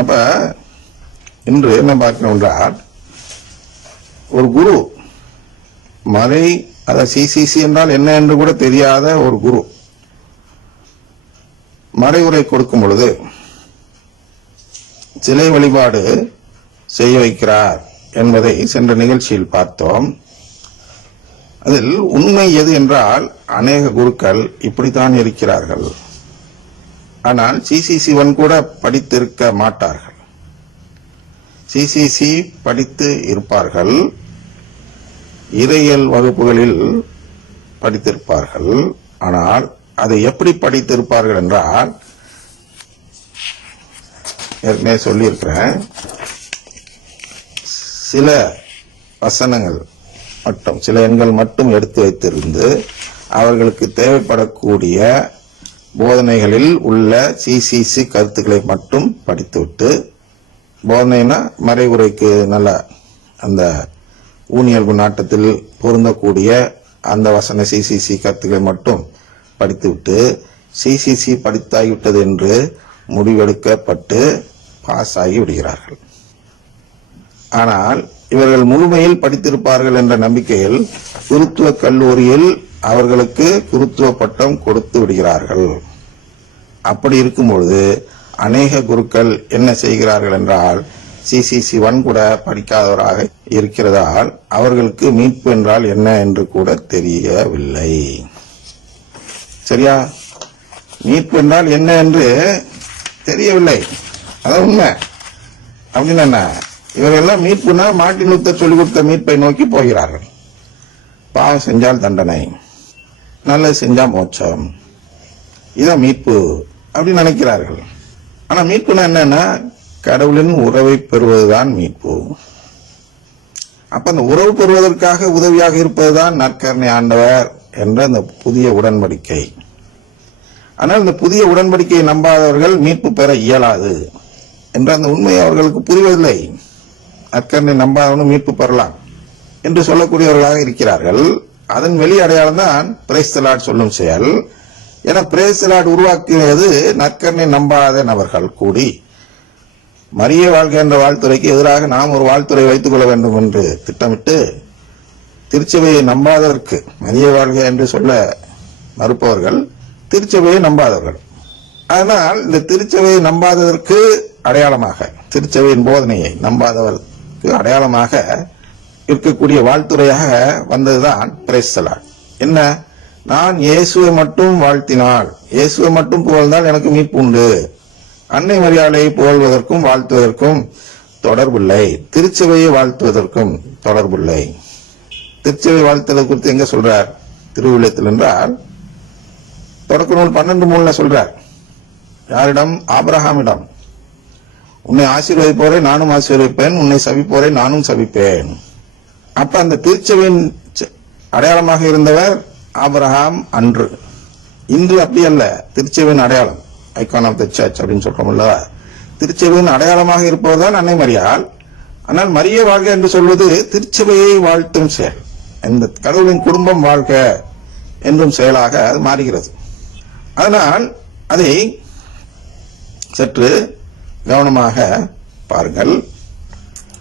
அப்ப இன்று என்ன பார்க்கணும் என்றால், ஒரு குரு மறை சிசிசி என்றால் என்ன என்று கூட தெரியாத ஒரு குரு மறைவுரை கொடுக்கும் பொழுது சிலை வழிபாடு செய்ய வைக்கிறார் என்பதை சென்ற நிகழ்ச்சியில் பார்த்தோம். அதில் உண்மை எது என்றால், அநேக குருக்கள் இப்படித்தான் இருக்கிறார்கள். ஆனால் CCC1 கூட படித்திருக்க மாட்டார்கள். CCC படித்து இருப்பார்கள், இறையியல் வகுப்புகளில் படித்திருப்பார்கள். ஆனால் அதை எப்படி படித்திருப்பார்கள் என்றால், ஏற்கனவே சொல்லியிருக்கிறேன், சில வசனங்கள் மட்டும், சில எண்கள் மட்டும் எடுத்து வைத்திருந்து அவர்களுக்கு தேவைப்படக்கூடிய போதனைகளில் உள்ள CCC கருத்துக்களை மட்டும் படித்துவிட்டு, போதனைனா மறைவுரைக்கு நல்ல அந்த ஊனியல்பு நாட்டத்தில் பொருந்தக்கூடிய அந்த வசன CCC கருத்துக்களை மட்டும் படித்துவிட்டு CCC படித்தாகிவிட்டது என்று முடிவெடுக்கப்பட்டு பாஸ் ஆகி விடுகிறார்கள். ஆனால் இவர்கள் முழுமையில் படித்திருப்பார்கள் என்ற நம்பிக்கையில் குருத்துவ கல்லூரியில் அவர்களுக்கு குருத்துவ பட்டம் கொடுத்து விடுகிறார்கள். அப்படி இருக்கும்பொழுது அநேக குருக்கள் என்ன செய்கிறார்கள் என்றால், CCC1 கூட படிக்காதவராக இருக்கிறதால் அவர்களுக்கு மீட்பு என்றால் என்ன என்று கூட தெரியவில்லை. சரியா? மீட்பு என்றால் என்ன என்று தெரியவில்லை, அதான் உண்மை. அப்படின்னு என்ன, இவரெல்லாம் மீட்புனா மார்ட்டின் லூத்தர் சொல்லிக் கொடுத்த மீட்பை நோக்கி போகிறார்கள். பாவம் செஞ்சால் தண்டனை, நல்லது செஞ்சா மோட்சம், இதான் மீட்பு அப்படின்னு நினைக்கிறார்கள். ஆனா மீட்புனா என்னன்னா, கடவுளின் உறவை பெறுவதுதான் மீட்பு. அப்ப அந்த உறவு பெறுவதற்காக உதவியாக இருப்பதுதான் நற்கருணை ஆண்டவர் என்ற அந்த புதிய உடன்படிக்கை. ஆனால் இந்த புதிய உடன்படிக்கையை நம்பாதவர்கள் மீட்பு பெற இயலாது என்ற அந்த உண்மையை அவர்களுக்கு புரிவதில்லை. நற்கருணை நம்பாதவனும் மீட்பு பெறலாம் என்று சொல்லக்கூடியவர்களாக இருக்கிறார்கள். அதன் வெளி அடையாளம் தான் பிரைஸ் தி லார்ட் சொல்லும் செயல். என பிரைஸ் தி லார்ட் உருவாக்கியது நற்கருணை நம்பாத நபர்கள் கூடி மரியே வாழ்க என்ற வாழ்த்துறைக்கு எதிராக நாம் ஒரு வாழ்த்துறை வைத்துக் கொள்ள வேண்டும் என்று திட்டமிட்டு, திருச்சபையை நம்பாததற்கு மரியே வாழ்க என்று சொல்ல மறுப்பவர்கள் திருச்சபையை நம்பாதவர்கள். அதனால் இந்த திருச்சபையை நம்பாததற்கு அடையாளமாக, திருச்சபையின் போதனையை நம்பாதவருக்கு அடையாளமாக இருக்கக்கூடிய வாழ்த்துறையாக வந்ததுதான் பிரைஸ் தி லார்ட். என்ன, நான் இயேசுவை மட்டும் வாழ்த்தினால், இயேசுவை மட்டும் புகழ்ந்தால் எனக்கு மீட்பு உண்டு, அன்னை மரியாதையை புகழ்வதற்கும் வாழ்த்துவதற்கும் தொடர்பில்லை, திருச்சபையை வாழ்த்துவதற்கும் தொடர்பில்லை. திருச்சபை வாழ்த்துவது குறித்து எங்க சொல்றார் திருவிழத்தில் என்றால், தொடக்க நூல் 12:3 சொல்றார். யாரிடம்? ஆபிரகாமிடம். உன்னை ஆசீர்வதிப்போரை நானும் ஆசீர்வதிப்பேன், உன்னை சபிப்போரை நானும் சபிப்பேன். அப்ப அந்த திருச்சபையின் அடையாளமாக இருந்தவர் ஆபிரகாம் அன்று. இன்று அப்படி அல்ல. திருச்சபையின் அடையாளம், ஐகான் ஆஃப் த சர்ச் அப்படின்னு சொல்றோம்ல, திருச்சபையின் அடையாளமாக இருப்பதுதான் அன்னை மரியாள். ஆனால் மரியே வாழ்க என்று சொல்வது திருச்சபையை வாழ்த்தும் செயல். இந்த கடவுளின் குடும்பம் வாழ்க என்றும் செயலாக அது மாறுகிறது. அதனால் அதை சற்று கவனமாக பாருங்கள்.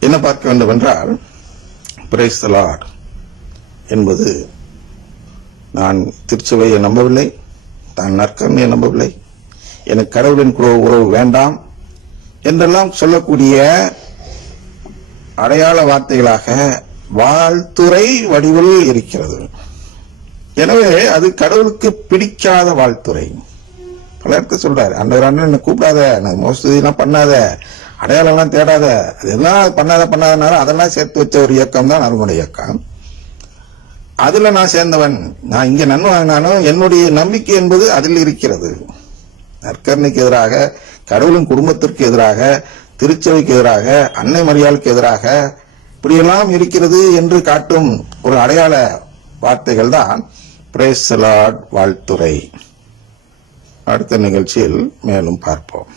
என்ன பார்க்க வேண்டும் என்றால், பிரைஸ் தி லார்ட் என்பது நான் திருச்சபையை நம்பவில்லை, தான் நற்கருணையை நம்பவில்லை, எனக்கு கடவுளின் உறவு வேண்டாம் என்றெல்லாம் சொல்லக்கூடிய அடையாள வார்த்தைகளாக வாழ்த்துரை வடிவில் இருக்கிறது. எனவே அது கடவுளுக்கு பிடிக்காத வாழ்த்துரை. பல இடத்துல சொல்றாரு, ஆண்டவர் என்ன கூப்பிடாத, மோசடிலாம் பண்ணாத, அடையாளம்லாம் தேடாத, அதெல்லாம் பண்ணாதனால அதெல்லாம் சேர்த்து வச்ச ஒரு இயக்கம் தான் அருள்மொழி இயக்கம். அதுல நான் சேர்ந்தவன், நான் இங்க நன்மை வாங்கினாலும் என்னுடைய நம்பிக்கை என்பது அதில் இருக்கிறது. நற்கருணைக்கு எதிராக, கடவுளின் குடும்பத்திற்கு எதிராக, திருச்சபைக்கு எதிராக, அன்னை மரியாளுக்கு எதிராக இப்படியெல்லாம் இருக்கிறது என்று காட்டும் ஒரு அடையாள வார்த்தைகள் தான் பிரைஸ் தி லார்ட் வாழ்த்துரை. அடுத்த நிகழ்ச்சியில் மேலும் பார்ப்போம்.